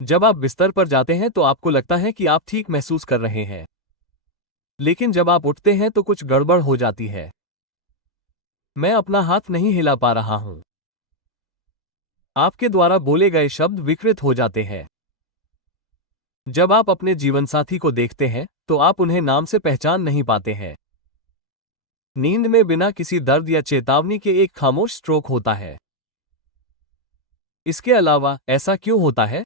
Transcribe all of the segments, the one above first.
जब आप बिस्तर पर जाते हैं तो आपको लगता है कि आप ठीक महसूस कर रहे हैं, लेकिन जब आप उठते हैं तो कुछ गड़बड़ हो जाती है। मैं अपना हाथ नहीं हिला पा रहा हूं। आपके द्वारा बोले गए शब्द विकृत हो जाते हैं। जब आप अपने जीवनसाथी को देखते हैं तो आप उन्हें नाम से पहचान नहीं पाते हैं। नींद में बिना किसी दर्द या चेतावनी के एक खामोश स्ट्रोक होता है। इसके अलावा ऐसा क्यों होता है?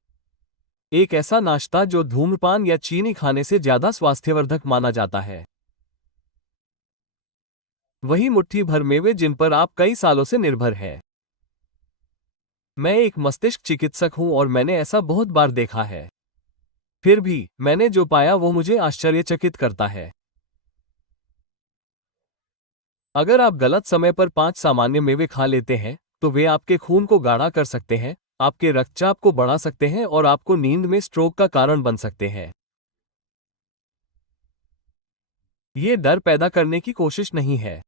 एक ऐसा नाश्ता जो धूम्रपान या चीनी खाने से ज्यादा स्वास्थ्यवर्धक माना जाता है। वही मुट्ठी भर मेवे जिन पर आप कई सालों से निर्भर हैं। मैं एक मस्तिष्क चिकित्सक हूं और मैंने ऐसा बहुत बार देखा है। फिर भी मैंने जो पाया वो मुझे आश्चर्यचकित करता है। अगर आप गलत समय पर 5 सामान्य मेवे खा लेते हैं तो वे आपके खून को गाढ़ा कर सकते हैं, आपके रक्तचाप को बढ़ा सकते हैं और आपको नींद में स्ट्रोक का कारण बन सकते हैं। ये डर पैदा करने की कोशिश नहीं है।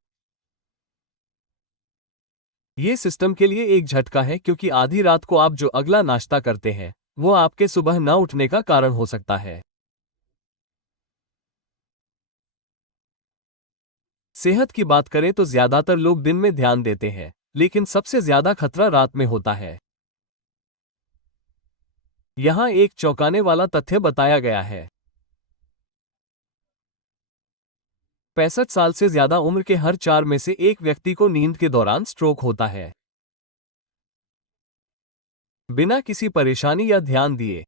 ये सिस्टम के लिए एक झटका है, क्योंकि आधी रात को आप जो अगला नाश्ता करते हैं वो आपके सुबह न उठने का कारण हो सकता है। सेहत की बात करें तो ज्यादातर लोग दिन में ध्यान देते हैं, लेकिन सबसे ज्यादा खतरा रात में होता है। यहां एक चौंकाने वाला तथ्य बताया गया है। 65 साल से ज्यादा उम्र के हर 4 में से एक व्यक्ति को नींद के दौरान स्ट्रोक होता है, बिना किसी परेशानी या ध्यान दिए।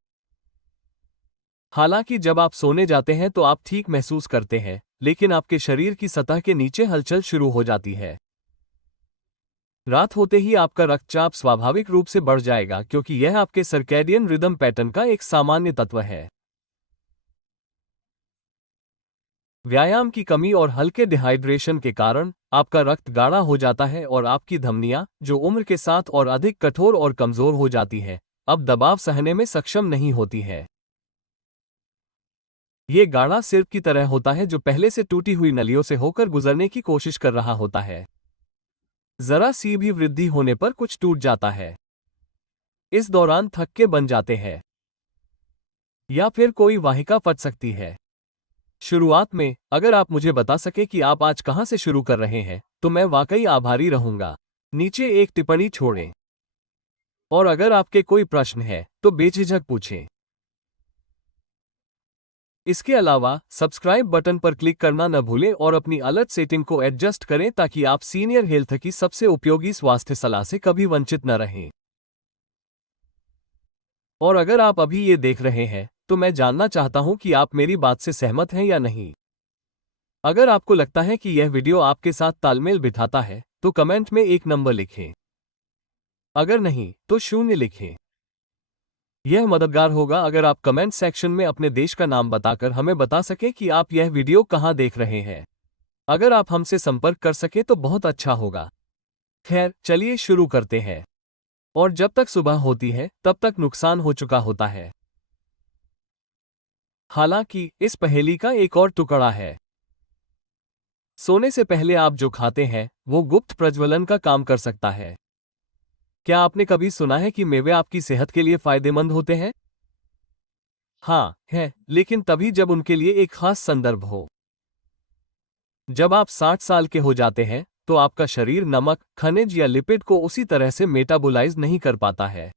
हालांकि जब आप सोने जाते हैं तो आप ठीक महसूस करते हैं, लेकिन आपके शरीर की सतह के नीचे हलचल शुरू हो जाती है। रात होते ही आपका रक्तचाप स्वाभाविक रूप से बढ़ जाएगा, क्योंकि यह आपके सर्कैडियन रिदम पैटर्न का एक सामान्य तत्व है। व्यायाम की कमी और हल्के डिहाइड्रेशन के कारण आपका रक्त गाढ़ा हो जाता है और आपकी धमनियां, जो उम्र के साथ और अधिक कठोर और कमजोर हो जाती हैं, अब दबाव सहने में सक्षम नहीं होती है। ये गाढ़ा सिर्फ की तरह होता है जो पहले से टूटी हुई नलियों से होकर गुजरने की कोशिश कर रहा होता है। जरा सी भी वृद्धि होने पर कुछ टूट जाता है। इस दौरान थक्के बन जाते हैं या फिर कोई वाहिका फट सकती है। शुरुआत में अगर आप मुझे बता सके कि आप आज कहां से शुरू कर रहे हैं तो मैं वाकई आभारी रहूंगा। नीचे एक टिप्पणी छोड़ें और अगर आपके कोई प्रश्न है तो बेझिझक पूछें। इसके अलावा सब्सक्राइब बटन पर क्लिक करना न भूलें और अपनी अलर्ट सेटिंग को एडजस्ट करें ताकि आप सीनियर हेल्थ की सबसे उपयोगी स्वास्थ्य सलाह से कभी वंचित न रहें। और अगर आप अभी ये देख रहे हैं तो मैं जानना चाहता हूं कि आप मेरी बात से सहमत हैं या नहीं। अगर आपको लगता है कि यह वीडियो आपके साथ तालमेल बिठाता है तो कमेंट में 1 नंबर लिखें। अगर नहीं तो 0 लिखें। यह मददगार होगा अगर आप कमेंट सेक्शन में अपने देश का नाम बताकर हमें बता सकें कि आप यह वीडियो कहां देख रहे हैं। अगर आप हमसे संपर्क कर सके तो बहुत अच्छा होगा। खैर, चलिए शुरू करते हैं। और जब तक सुबह होती है तब तक नुकसान हो चुका होता है। हालांकि इस पहेली का एक और टुकड़ा है। सोने से पहले आप जो खाते हैं वो गुप्त प्रज्वलन का काम कर सकता है। क्या आपने कभी सुना है कि मेवे आपकी सेहत के लिए फायदेमंद होते हैं? हाँ, है, लेकिन तभी जब उनके लिए एक खास संदर्भ हो। जब आप 60 साल के हो जाते हैं तो आपका शरीर नमक, खनिज या लिपिड को उसी तरह से मेटाबोलाइज नहीं कर पाता है।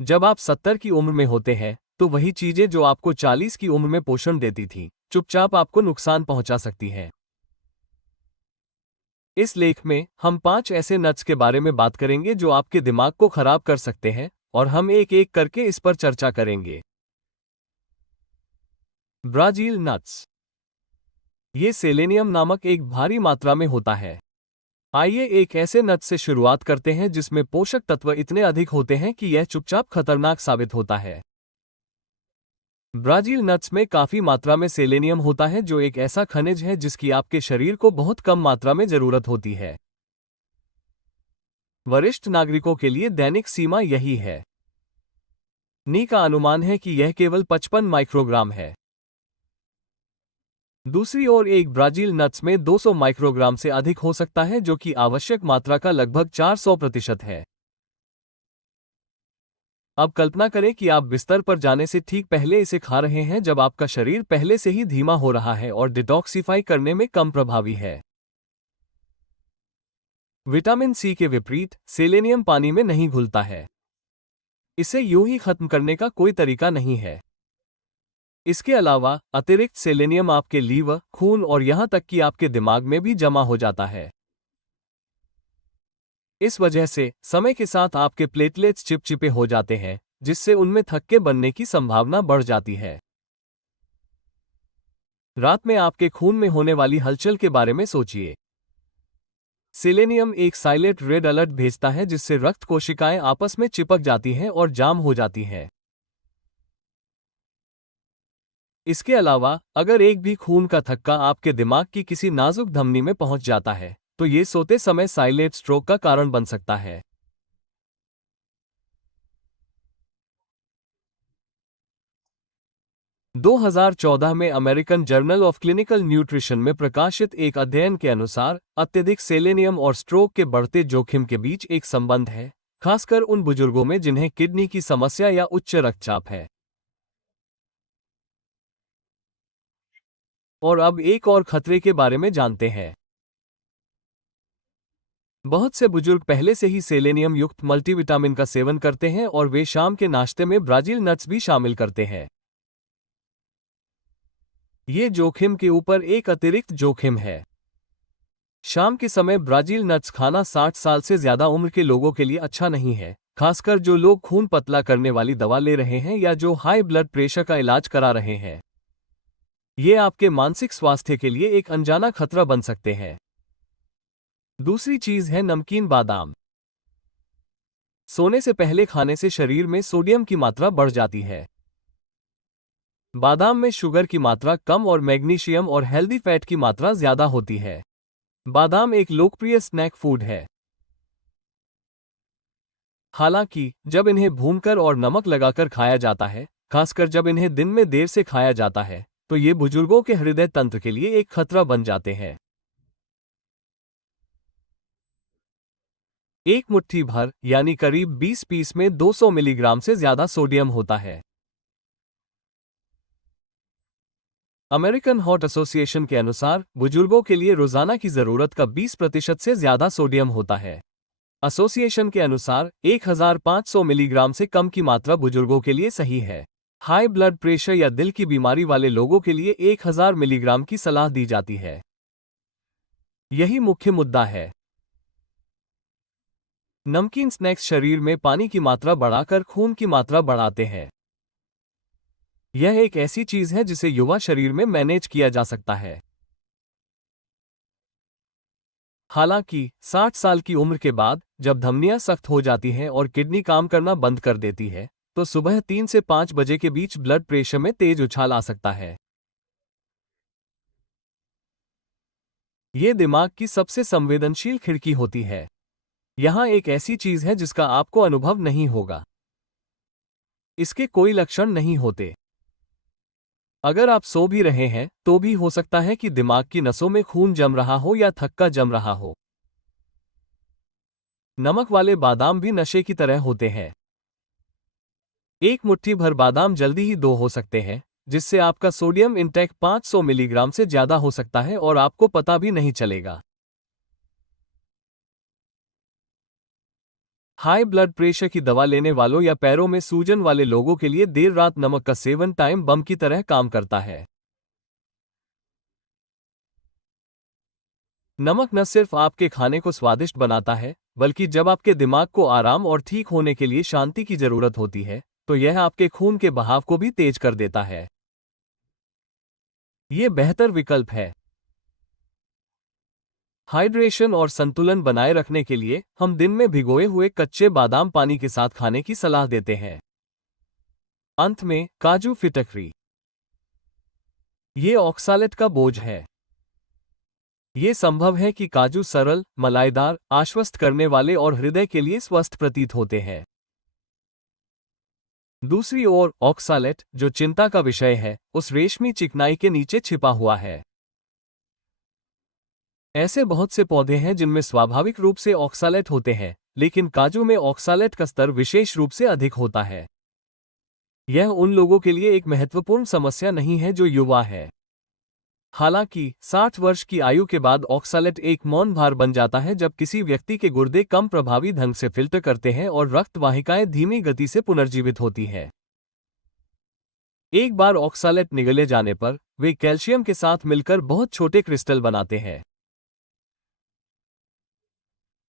जब आप 70 की उम्र में होते हैं तो वही चीजें जो आपको 40 की उम्र में पोषण देती थी, चुपचाप आपको नुकसान पहुंचा सकती हैं। इस लेख में हम 5 ऐसे नट्स के बारे में बात करेंगे जो आपके दिमाग को खराब कर सकते हैं और हम एक एक करके इस पर चर्चा करेंगे। Brazil nuts. ये सेलेनियम नामक एक भारी मात्रा में होता है। आइए एक ऐसे नट से शुरुआत करते हैं जिसमें पोषक तत्व इतने अधिक होते हैं कि यह चुपचाप खतरनाक साबित होता है। ब्राजील नट्स में काफी मात्रा में सेलेनियम होता है, जो एक ऐसा खनिज है जिसकी आपके शरीर को बहुत कम मात्रा में जरूरत होती है। वरिष्ठ नागरिकों के लिए दैनिक सीमा यही है। नी का अनुमान है कि यह केवल 55 माइक्रोग्राम है। दूसरी ओर एक ब्राजील नट्स में 200 माइक्रोग्राम से अधिक हो सकता है, जो कि आवश्यक मात्रा का लगभग 400% है। अब कल्पना करें कि आप बिस्तर पर जाने से ठीक पहले इसे खा रहे हैं जब आपका शरीर पहले से ही धीमा हो रहा है और डिटॉक्सिफाई करने में कम प्रभावी है। विटामिन सी के विपरीत सेलेनियम पानी में नहीं घुलता है। इसे यूं ही खत्म करने का कोई तरीका नहीं है। इसके अलावा अतिरिक्त सेलेनियम आपके लीवर, खून और यहां तक कि आपके दिमाग में भी जमा हो जाता है। इस वजह से समय के साथ आपके प्लेटलेट्स चिपचिपे हो जाते हैं, जिससे उनमें थक्के बनने की संभावना बढ़ जाती है। रात में आपके खून में होने वाली हलचल के बारे में सोचिए। सेलेनियम एक साइलेंट रेड अलर्ट भेजता है जिससे रक्त कोशिकाएं आपस में चिपक जाती हैं और जाम हो जाती हैं। इसके अलावा अगर एक भी खून का थक्का आपके दिमाग की किसी नाजुक धमनी में पहुंच जाता है, तो ये सोते समय साइलेंट स्ट्रोक का कारण बन सकता है। – 2014 में American journal of clinical nutrition में प्रकाशित एक अध्ययन के अनुसार अत्यधिक सेलेनियम और स्ट्रोक के बढ़ते जोखिम के बीच एक संबंध है, खासकर उन बुजुर्गों में जिन्हें किडनी की समस्या या उच्च रक्तचाप है। और अब एक और खतरे के बारे में जानते हैं। बहुत से बुजुर्ग पहले से ही सेलेनियम युक्त मल्टीविटामिन का सेवन करते हैं और वे शाम के नाश्ते में ब्राज़ील नट्स भी शामिल करते हैं। ये जोखिम के ऊपर एक अतिरिक्त जोखिम है। शाम के समय ब्राज़ील नट्स खाना 60 साल से ज्यादा उम्र के लोगों के लिए अच्छा नहीं है, खासकर जो लोग खून पतला करने वाली दवा ले रहे हैं या जो हाई ब्लड प्रेशर का इलाज करा रहे हैं। ये आपके मानसिक स्वास्थ्य के लिए एक अनजाना खतरा बन सकते हैं। दूसरी चीज है नमकीन बादाम। सोने से पहले खाने से शरीर में सोडियम की मात्रा बढ़ जाती है। बादाम में शुगर की मात्रा कम और मैग्नीशियम और हेल्दी फैट की मात्रा ज्यादा होती है। बादाम एक लोकप्रिय स्नैक फूड है। हालांकि जब इन्हें भूनकर और नमक लगाकर खाया जाता है, खासकर जब इन्हें दिन में देर से खाया जाता है, तो ये बुजुर्गों के हृदय तंत्र के लिए एक खतरा बन जाते हैं। एक मुट्ठी भर यानी करीब 20 पीस में 200 मिलीग्राम से ज्यादा सोडियम होता है। अमेरिकन हार्ट एसोसिएशन के अनुसार बुजुर्गों के लिए रोजाना की जरूरत का 20% से ज्यादा सोडियम होता है। एसोसिएशन के अनुसार 1500 मिलीग्राम से कम की मात्रा बुजुर्गों के लिए सही है। हाई ब्लड प्रेशर या दिल की बीमारी वाले लोगों के लिए 1000 मिलीग्राम की सलाह दी जाती है। यही मुख्य मुद्दा है। नमकीन स्नैक्स शरीर में पानी की मात्रा बढ़ाकर खून की मात्रा बढ़ाते हैं। यह एक ऐसी चीज है जिसे युवा शरीर में मैनेज किया जा सकता है। हालांकि 60 साल की उम्र के बाद जब धमनियां सख्त हो जाती हैं और किडनी काम करना बंद कर देती है, तो सुबह 3 से 5 बजे के बीच ब्लड प्रेशर में तेज उछाल आ सकता है। ये दिमाग की सबसे संवेदनशील खिड़की होती है। यहां एक ऐसी चीज है जिसका आपको अनुभव नहीं होगा। इसके कोई लक्षण नहीं होते। अगर आप सो भी रहे हैं तो भी हो सकता है कि दिमाग की नसों में खून जम रहा हो या थक्का जम रहा हो। नमक वाले बादाम भी नशे की तरह होते हैं। एक मुट्ठी भर बादाम जल्दी ही 2 हो सकते हैं, जिससे आपका सोडियम इंटेक 500 मिलीग्राम से ज्यादा हो सकता है और आपको पता भी नहीं चलेगा। हाई ब्लड प्रेशर की दवा लेने वालों या पैरों में सूजन वाले लोगों के लिए देर रात नमक का सेवन टाइम बम की तरह काम करता है। नमक न सिर्फ आपके खाने को स्वादिष्ट बनाता है, बल्कि जब आपके दिमाग को आराम और ठीक होने के लिए शांति की जरूरत होती है, तो यह आपके खून के बहाव को भी तेज कर देता है। ये बेहतर विकल्प है। हाइड्रेशन और संतुलन बनाए रखने के लिए हम दिन में भिगोए हुए कच्चे बादाम पानी के साथ खाने की सलाह देते हैं। अंत में काजू फिटकरी। ये ऑक्सालेट का बोझ है। ये संभव है कि काजू सरल, मलाईदार, आश्वस्त करने वाले और हृदय के लिए स्वस्थ प्रतीत होते हैं। दूसरी ओर ऑक्सालेट, जो चिंता का विषय है, उस रेशमी चिकनाई के नीचे छिपा हुआ है। ऐसे बहुत से पौधे हैं जिनमें स्वाभाविक रूप से ऑक्सालेट होते हैं, लेकिन काजू में ऑक्सालेट का स्तर विशेष रूप से अधिक होता है। यह उन लोगों के लिए एक महत्वपूर्ण समस्या नहीं है जो युवा है। हालांकि 60 वर्ष की आयु के बाद ऑक्सैलेट एक मौन भार बन जाता है जब किसी व्यक्ति के गुर्दे कम प्रभावी ढंग से फिल्टर करते हैं और रक्त वाहिकाएं धीमी गति से पुनर्जीवित होती हैं। एक बार ऑक्सैलेट निगले जाने पर वे कैल्शियम के साथ मिलकर बहुत छोटे क्रिस्टल बनाते हैं।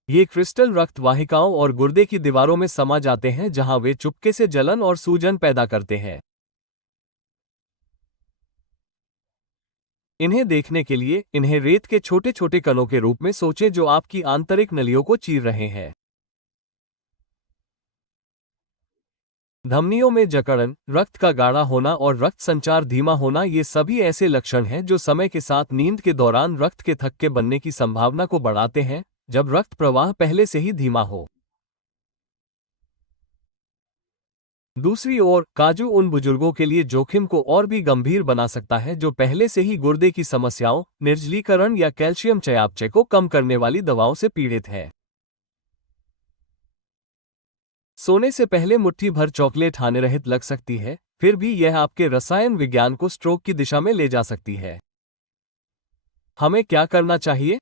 ये क्रिस्टल रक्त वाहिकाओं और गुर्दे की दीवारों में समा जाते हैं जहां वे चुपके से जलन और सूजन पैदा करते हैं। इन्हें देखने के लिए इन्हें रेत के छोटे छोटे कणों के रूप में सोचें जो आपकी आंतरिक नलियों को चीर रहे हैं। धमनियों में जकड़न, रक्त का गाढ़ा होना और रक्त संचार धीमा होना ये सभी ऐसे लक्षण हैं जो समय के साथ नींद के दौरान रक्त के थक्के बनने की संभावना को बढ़ाते हैं, जब रक्त प्रवाह पहले से ही धीमा हो। दूसरी ओर, काजू उन बुजुर्गों के लिए जोखिम को और भी गंभीर बना सकता है जो पहले से ही गुर्दे की समस्याओं, निर्जलीकरण या कैल्शियम चयापचय को कम करने वाली दवाओं से पीड़ित हैं। सोने से पहले मुट्ठी भर चॉकलेट हानिरहित लग सकती है, फिर भी यह आपके रसायन विज्ञान को स्ट्रोक की दिशा में ले जा सकती है। हमें क्या करना चाहिए?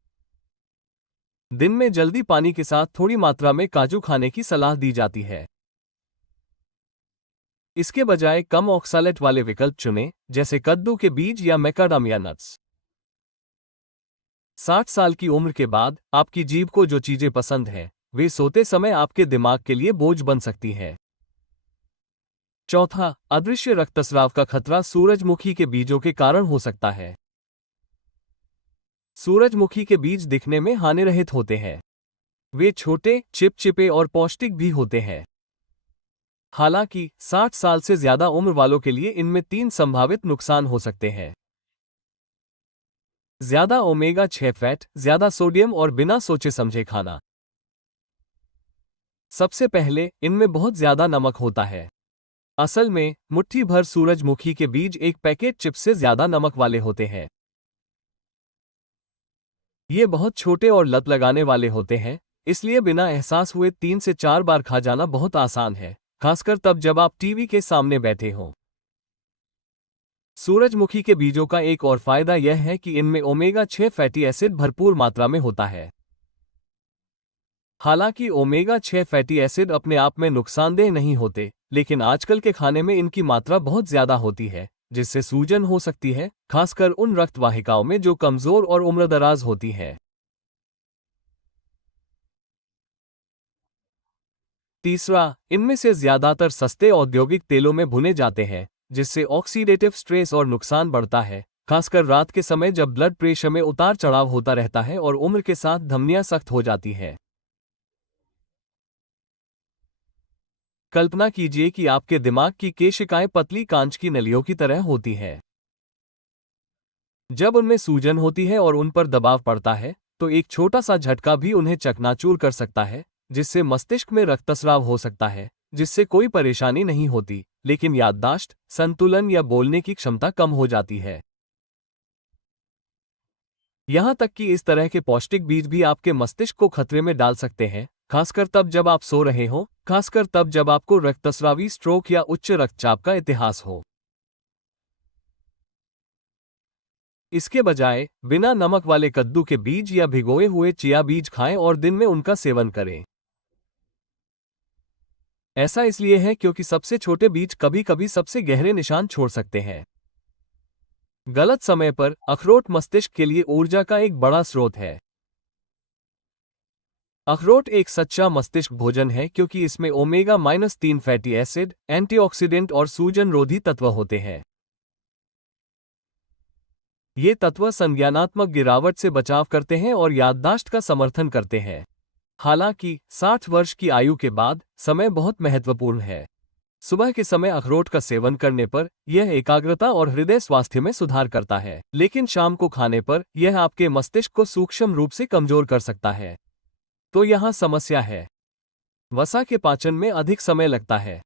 दिन में जल्दी पानी के साथ थोड़ी मात्रा में काजू खाने की सलाह दी जाती है। इसके बजाय कम ऑक्सैलेट वाले विकल्प चुनें, जैसे कद्दू के बीज या मैकाडामिया नट्स। 60 साल की उम्र के बाद आपकी जीभ को जो चीजें पसंद हैं, वे सोते समय आपके दिमाग के लिए बोझ बन सकती हैं। चौथा, अदृश्य रक्तस्राव का खतरा सूरजमुखी के बीजों के कारण हो सकता है। सूरजमुखी के बीज दिखने में हानिरहित होते हैं। वे छोटे, चिपचिपे और पौष्टिक भी होते हैं। हालांकि 60 साल से ज्यादा उम्र वालों के लिए इनमें 3 संभावित नुकसान हो सकते हैं। ज्यादा ओमेगा 6 फैट, ज्यादा सोडियम और बिना सोचे समझे खाना। सबसे पहले, इनमें बहुत ज्यादा नमक होता है। असल में, मुट्ठी भर सूरजमुखी के बीज एक पैकेट चिप्स से ज्यादा नमक वाले होते हैं। ये बहुत छोटे और लत लगाने वाले होते हैं, इसलिए बिना एहसास हुए 3 से 4 बार खा जाना बहुत आसान है, खासकर तब जब आप टीवी के सामने बैठे हों। सूरजमुखी के बीजों का एक और फायदा यह है कि इनमें ओमेगा 6 फैटी एसिड भरपूर मात्रा में होता है। हालांकि ओमेगा 6 फैटी एसिड अपने आप में नुकसानदेह नहीं होते, लेकिन आजकल के खाने में इनकी मात्रा बहुत ज्यादा होती है, जिससे सूजन हो सकती है, खासकर उन रक्त वाहिकाओं में जो कमजोर और उम्रदराज होती हैं। तीसरा, इनमें से ज्यादातर सस्ते औद्योगिक तेलों में भुने जाते हैं, जिससे ऑक्सीडेटिव स्ट्रेस और नुकसान बढ़ता है, खासकर रात के समय जब ब्लड प्रेशर में उतार चढ़ाव होता रहता है और उम्र के साथ धमनियां सख्त हो जाती हैं। कल्पना कीजिए कि आपके दिमाग की केशिकाएं पतली कांच की नलियों की तरह होती हैं। जब उनमें सूजन होती है और उन पर दबाव पड़ता है, तो एक छोटा सा झटका भी उन्हें चकनाचूर कर सकता है, जिससे मस्तिष्क में रक्तस्राव हो सकता है, जिससे कोई परेशानी नहीं होती, लेकिन याददाश्त, संतुलन या बोलने की क्षमता कम हो जाती है। यहां तक कि इस तरह के पौष्टिक बीज भी आपके मस्तिष्क को खतरे में डाल सकते हैं, खासकर तब जब आप सो रहे हों, खासकर तब जब आपको रक्तस्रावी स्ट्रोक या उच्च रक्तचाप का इतिहास हो। इसके बजाय बिना नमक वाले कद्दू के बीज या भिगोए हुए चिया बीज खाएं और दिन में उनका सेवन करें। ऐसा इसलिए है क्योंकि सबसे छोटे बीज कभी कभी सबसे गहरे निशान छोड़ सकते हैं। गलत समय पर अखरोट मस्तिष्क के लिए ऊर्जा का एक बड़ा स्रोत है। अखरोट एक सच्चा मस्तिष्क भोजन है क्योंकि इसमें ओमेगा-3 फैटी एसिड, एंटीऑक्सीडेंट और सूजन रोधी तत्व होते हैं। ये तत्व संज्ञानात्मक गिरावट से बचाव करते हैं और याददाश्त का समर्थन करते हैं। हालांकि 60 वर्ष की आयु के बाद समय बहुत महत्वपूर्ण है। सुबह के समय अखरोट का सेवन करने पर यह एकाग्रता और हृदय स्वास्थ्य में सुधार करता है, लेकिन शाम को खाने पर यह आपके मस्तिष्क को सूक्ष्म रूप से कमजोर कर सकता है। तो यहाँ समस्या है। वसा के पाचन में अधिक समय लगता है।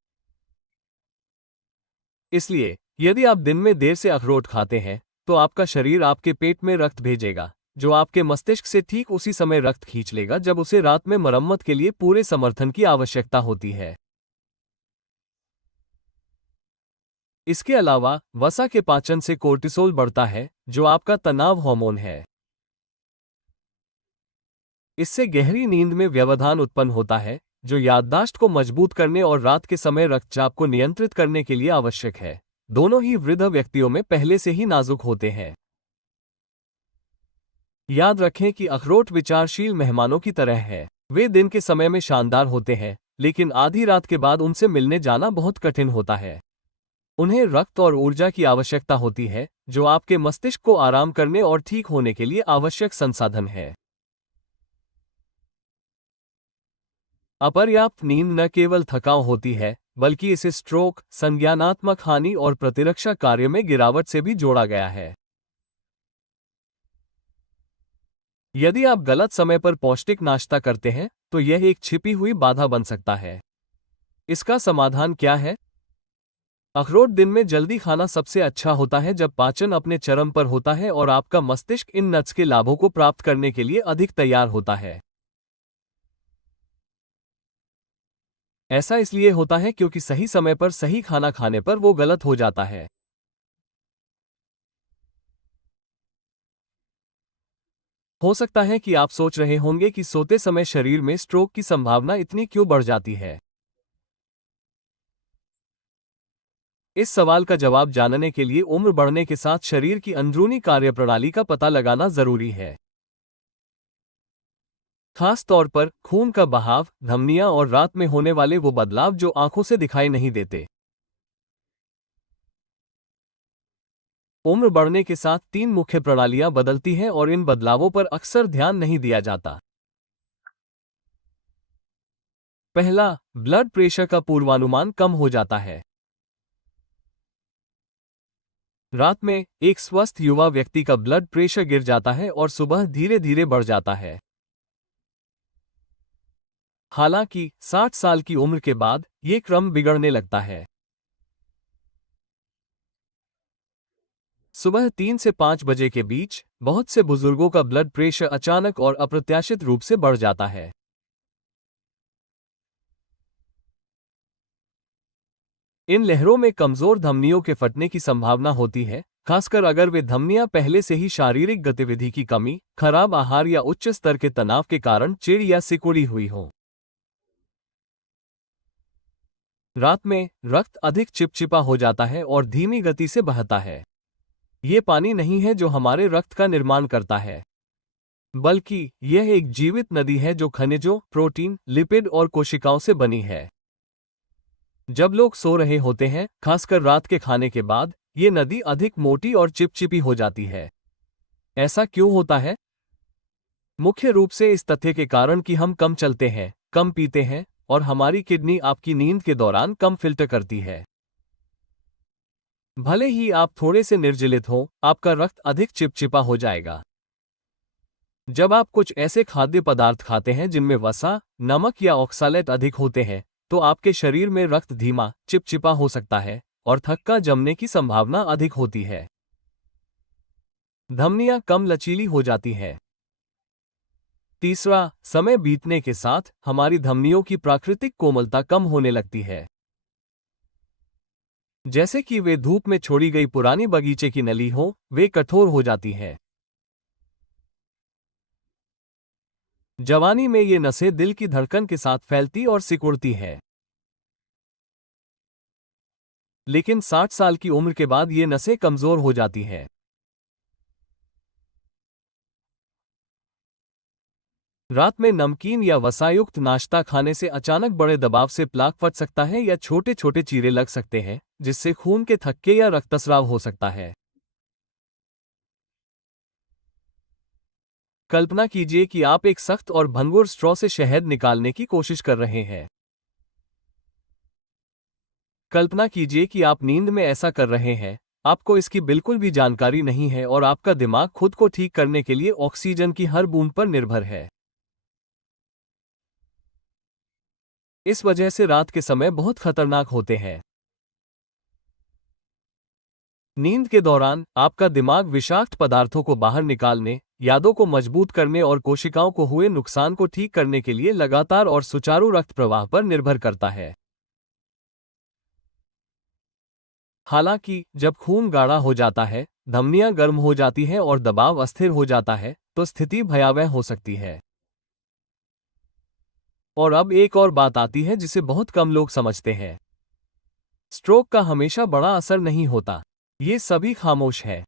इसलिए यदि आप दिन में देर से अखरोट खाते हैं, तो आपका शरीर आपके पेट में रक्त भेजेगा, जो आपके मस्तिष्क से ठीक उसी समय रक्त खींच लेगा जब उसे रात में मरम्मत के लिए पूरे समर्थन की आवश्यकता होती है। इसके अलावा वसा के पाचन से कोर्टिसोल बढ़ता है, जो आपका तनाव हार्मोन है। इससे गहरी नींद में व्यवधान उत्पन्न होता है, जो याददाश्त को मजबूत करने और रात के समय रक्तचाप को नियंत्रित करने के लिए आवश्यक है। दोनों ही वृद्ध व्यक्तियों में पहले से ही नाजुक होते हैं। याद रखें कि अखरोट विचारशील मेहमानों की तरह है। वे दिन के समय में शानदार होते हैं, लेकिन आधी रात के बाद उनसे मिलने जाना बहुत कठिन होता है। उन्हें रक्त और ऊर्जा की आवश्यकता होती है, जो आपके मस्तिष्क को आराम करने और ठीक होने के लिए आवश्यक संसाधन है। अपर्याप्त नींद न केवल थकाव होती है, बल्कि इसे स्ट्रोक, संज्ञानात्मक हानि और प्रतिरक्षा कार्य में गिरावट से भी जोड़ा गया है। यदि आप गलत समय पर पौष्टिक नाश्ता करते हैं, तो यह एक छिपी हुई बाधा बन सकता है। इसका समाधान क्या है? अखरोट दिन में जल्दी खाना सबसे अच्छा होता है जब पाचन अपने चरम पर होता है और आपका मस्तिष्क इन नट्स के लाभों को प्राप्त करने के लिए अधिक तैयार होता है। ऐसा इसलिए होता है क्योंकि सही समय पर सही खाना खाने पर वो गलत हो जाता है। हो सकता है कि आप सोच रहे होंगे कि सोते समय शरीर में स्ट्रोक की संभावना इतनी क्यों बढ़ जाती है। इस सवाल का जवाब जानने के लिए उम्र बढ़ने के साथ शरीर की अंदरूनी कार्यप्रणाली का पता लगाना जरूरी है। खास तौर पर खून का बहाव, धमनियां और रात में होने वाले वो बदलाव जो आंखों से दिखाई नहीं देते। उम्र बढ़ने के साथ 3 मुख्य प्रणालियां बदलती हैं और इन बदलावों पर अक्सर ध्यान नहीं दिया जाता। पहला, ब्लड प्रेशर का पूर्वानुमान कम हो जाता है। रात में एक स्वस्थ युवा व्यक्ति का ब्लड प्रेशर गिर जाता है और सुबह धीरे धीरे बढ़ जाता है। हालांकि 60 साल की उम्र के बाद ये क्रम बिगड़ने लगता है। सुबह 3 से 5 बजे के बीच बहुत से बुजुर्गों का ब्लड प्रेशर अचानक और अप्रत्याशित रूप से बढ़ जाता है। इन लहरों में कमजोर धमनियों के फटने की संभावना होती है, खासकर अगर वे धमनियां पहले से ही शारीरिक गतिविधि की कमी, खराब आहार या उच्च स्तर के तनाव के कारण चिड़ या सिकुड़ी हुई हो। रात में रक्त अधिक चिपचिपा हो जाता है और धीमी गति से बहता है। ये पानी नहीं है जो हमारे रक्त का निर्माण करता है, बल्कि यह एक जीवित नदी है जो खनिजों, प्रोटीन, लिपिड और कोशिकाओं से बनी है। जब लोग सो रहे होते हैं, खासकर रात के खाने के बाद, ये नदी अधिक मोटी और चिपचिपी हो जाती है। ऐसा क्यों होता है? मुख्य रूप से इस तथ्य के कारण कि हम कम चलते हैं, कम पीते हैं और हमारी किडनी आपकी नींद के दौरान कम फिल्टर करती है। भले ही आप थोड़े से निर्जलित हो, आपका रक्त अधिक चिपचिपा हो जाएगा। जब आप कुछ ऐसे खाद्य पदार्थ खाते हैं जिनमें वसा, नमक या ऑक्सालेट अधिक होते हैं, तो आपके शरीर में रक्त धीमा, चिपचिपा हो सकता है और थक्का जमने की संभावना अधिक होती है। धमनियां कम लचीली हो जाती हैं। तीसरा, समय बीतने के साथ हमारी धमनियों की प्राकृतिक कोमलता कम होने लगती है। जैसे कि वे धूप में छोड़ी गई पुरानी बगीचे की नली हो, वे कठोर हो जाती हैं। जवानी में ये नसें दिल की धड़कन के साथ फैलती और सिकुड़ती हैं। लेकिन 60 साल की उम्र के बाद ये नसें कमजोर हो जाती हैं। रात में नमकीन या वसायुक्त नाश्ता खाने से अचानक बड़े दबाव से प्लाक फट सकता है या छोटे छोटे चीरे लग सकते हैं, जिससे खून के थक्के या रक्तस्राव हो सकता है। कल्पना कीजिए कि आप एक सख्त और भंगुर स्ट्रॉ से शहद निकालने की कोशिश कर रहे हैं। कल्पना कीजिए कि आप नींद में ऐसा कर रहे हैं, आपको इसकी बिल्कुल भी जानकारी नहीं है और आपका दिमाग खुद को ठीक करने के लिए ऑक्सीजन की हर बूंद पर निर्भर है। इस वजह से रात के समय बहुत खतरनाक होते हैं। नींद के दौरान आपका दिमाग विषाक्त पदार्थों को बाहर निकालने, यादों को मजबूत करने और कोशिकाओं को हुए नुकसान को ठीक करने के लिए लगातार और सुचारू रक्त प्रवाह पर निर्भर करता है। हालांकि जब खून गाढ़ा हो जाता है, धमनियां गर्म हो जाती हैं और दबाव अस्थिर हो जाता है, तो स्थिति भयावह हो सकती है। और अब एक और बात आती है जिसे बहुत कम लोग समझते हैं। स्ट्रोक का हमेशा बड़ा असर नहीं होता। ये सभी खामोश है।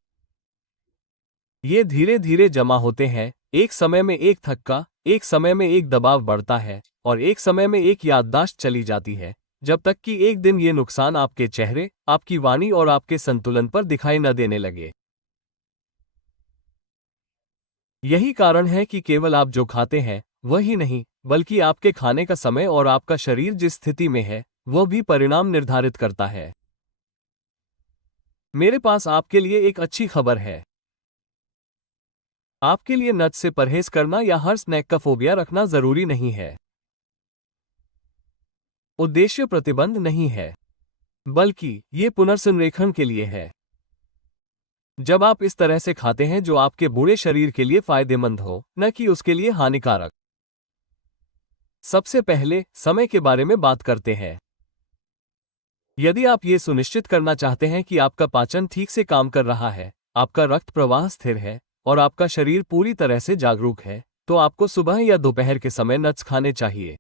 ये धीरे धीरे जमा होते हैं, एक समय में एक थक्का, एक समय में एक दबाव बढ़ता है, और एक समय में एक याददाश्त चली जाती है, जब तक कि एक दिन ये नुकसान आपके चेहरे, आपकी वाणी और आपके संतुलन पर दिखाई न देने लगे। यही कारण है कि केवल आप जो खाते हैं वही नहीं, बल्कि आपके खाने का समय और आपका शरीर जिस स्थिति में है वह भी परिणाम निर्धारित करता है। मेरे पास आपके लिए एक अच्छी खबर है। आपके लिए नट्स से परहेज करना या हर स्नैक का फोबिया रखना जरूरी नहीं है। उद्देश्य प्रतिबंध नहीं है, बल्कि ये पुनर्संरेखण के लिए है। जब आप इस तरह से खाते हैं जो आपके बूढ़े शरीर के लिए फायदेमंद हो, न कि उसके लिए हानिकारक। सबसे पहले समय के बारे में बात करते हैं। यदि आप ये सुनिश्चित करना चाहते हैं कि आपका पाचन ठीक से काम कर रहा है, आपका रक्त प्रवाह स्थिर है और आपका शरीर पूरी तरह से जागरूक है, तो आपको सुबह या दोपहर के समय नट्स खाने चाहिए।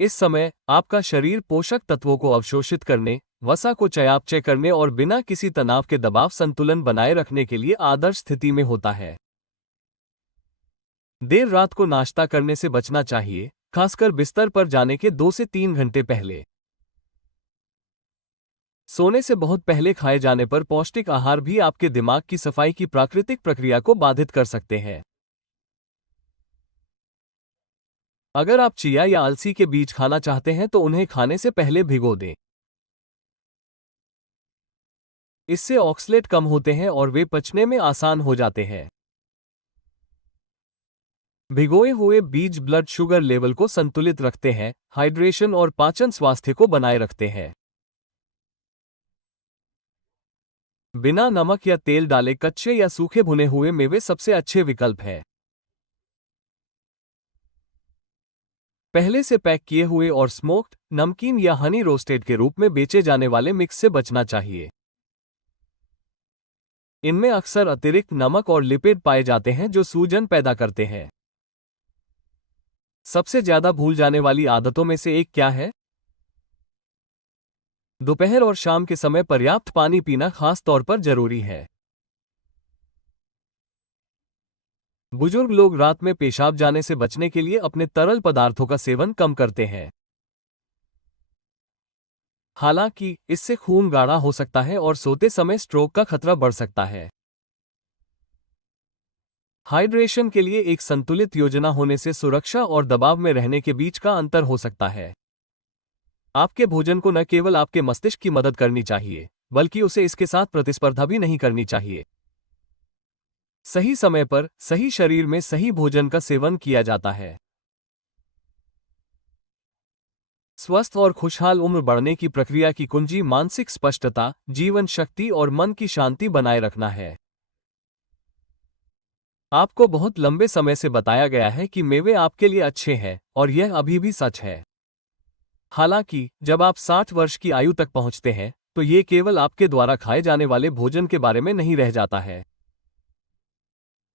इस समय आपका शरीर पोषक तत्वों को अवशोषित करने, वसा को चयापचय करने और बिना किसी तनाव के दबाव संतुलन बनाए रखने के लिए आदर्श स्थिति में होता है। देर रात को नाश्ता करने से बचना चाहिए, खासकर बिस्तर पर जाने के 2 से 3 घंटे पहले। सोने से बहुत पहले खाए जाने पर पौष्टिक आहार भी आपके दिमाग की सफाई की प्राकृतिक प्रक्रिया को बाधित कर सकते हैं। अगर आप चिया या अलसी के बीज खाना चाहते हैं तो उन्हें खाने से पहले भिगो दें। इससे ऑक्सलेट कम होते हैं और वे पचने में आसान हो जाते हैं। भिगोए हुए बीज ब्लड शुगर लेवल को संतुलित रखते हैं, हाइड्रेशन और पाचन स्वास्थ्य को बनाए रखते हैं। बिना नमक या तेल डाले कच्चे या सूखे भुने हुए मेवे सबसे अच्छे विकल्प हैं। पहले से पैक किए हुए और स्मोक्ड, नमकीन या हनी रोस्टेड के रूप में बेचे जाने वाले मिक्स से बचना चाहिए। इनमें अक्सर अतिरिक्त नमक और लिपिड पाए जाते हैं जो सूजन पैदा करते हैं। सबसे ज्यादा भूल जाने वाली आदतों में से एक क्या है? दोपहर और शाम के समय पर्याप्त पानी पीना खास तौर पर जरूरी है। बुजुर्ग लोग रात में पेशाब जाने से बचने के लिए अपने तरल पदार्थों का सेवन कम करते हैं। हालांकि इससे खून गाढ़ा हो सकता है और सोते समय स्ट्रोक का खतरा बढ़ सकता है। हाइड्रेशन के लिए एक संतुलित योजना होने से सुरक्षा और दबाव में रहने के बीच का अंतर हो सकता है। आपके भोजन को न केवल आपके मस्तिष्क की मदद करनी चाहिए, बल्कि उसे इसके साथ प्रतिस्पर्धा भी नहीं करनी चाहिए। सही समय पर सही शरीर में सही भोजन का सेवन किया जाता है। स्वस्थ और खुशहाल उम्र बढ़ने की प्रक्रिया की कुंजी मानसिक स्पष्टता, जीवन शक्ति और मन की शांति बनाए रखना है। आपको बहुत लंबे समय से बताया गया है कि मेवे आपके लिए अच्छे हैं, और यह अभी भी सच है। हालांकि जब आप 60 वर्ष की आयु तक पहुंचते हैं, तो ये केवल आपके द्वारा खाए जाने वाले भोजन के बारे में नहीं रह जाता है।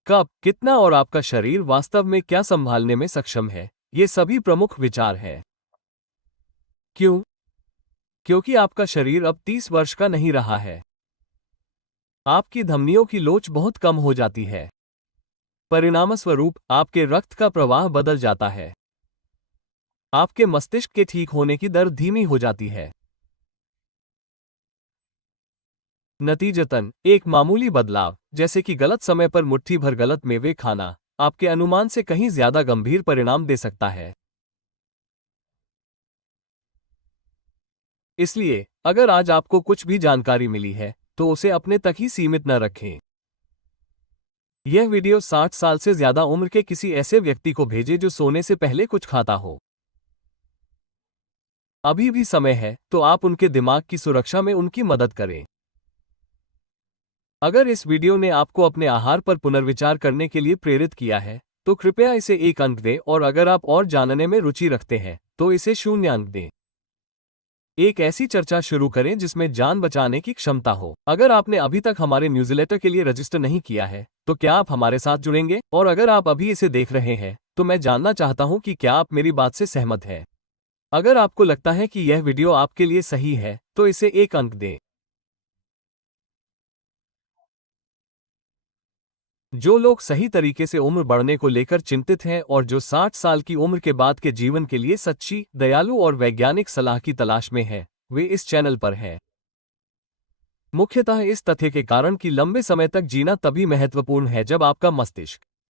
कब, कितना और आपका शरीर वास्तव में क्या संभालने में सक्षम है, ये सभी प्रमुख विचार हैं। क्यों? क्योंकि आपका शरीर अब 30 वर्ष का नहीं रहा है। आपकी धमनियों की लोच बहुत कम हो जाती है। परिणामस्वरूप आपके रक्त का प्रवाह बदल जाता है। आपके मस्तिष्क के ठीक होने की दर धीमी हो जाती है। नतीजतन एक मामूली बदलाव, जैसे कि गलत समय पर मुट्ठी भर गलत मेवे खाना, आपके अनुमान से कहीं ज्यादा गंभीर परिणाम दे सकता है। इसलिए अगर आज आपको कुछ भी जानकारी मिली है, तो उसे अपने तक ही सीमित न रखें। यह वीडियो 60 साल से ज्यादा उम्र के किसी ऐसे व्यक्ति को भेजे जो सोने से पहले कुछ खाता हो। अभी भी समय है, तो आप उनके दिमाग की सुरक्षा में उनकी मदद करें। अगर इस वीडियो ने आपको अपने आहार पर पुनर्विचार करने के लिए प्रेरित किया है, तो कृपया इसे 1 अंक दें, और अगर आप और जानने में रुचि रखते हैं, तो इसे 0 अंक दें। एक ऐसी चर्चा शुरू करें जिसमें जान बचाने की क्षमता हो। अगर आपने अभी तक हमारे न्यूज़लेटर के लिए रजिस्टर नहीं किया है, तो क्या आप हमारे साथ जुड़ेंगे? और अगर आप अभी इसे देख रहे हैं, तो मैं जानना चाहता हूं कि क्या आप मेरी बात से सहमत हैं। अगर आपको लगता है कि यह वीडियो आपके लिए सही है, तो इसे 1 अंक दें। जो लोग सही तरीके से उम्र बढ़ने को लेकर चिंतित हैं और जो 60 साल की उम्र के बाद के जीवन के लिए सच्ची, दयालु और वैज्ञानिक सलाह की तलाश में हैं, वे इस चैनल पर हैं। मुख्यतः इस तथ्य के कारण कि लंबे समय तक जीना तभी महत्वपूर्ण है जब आपका मस्तिष्क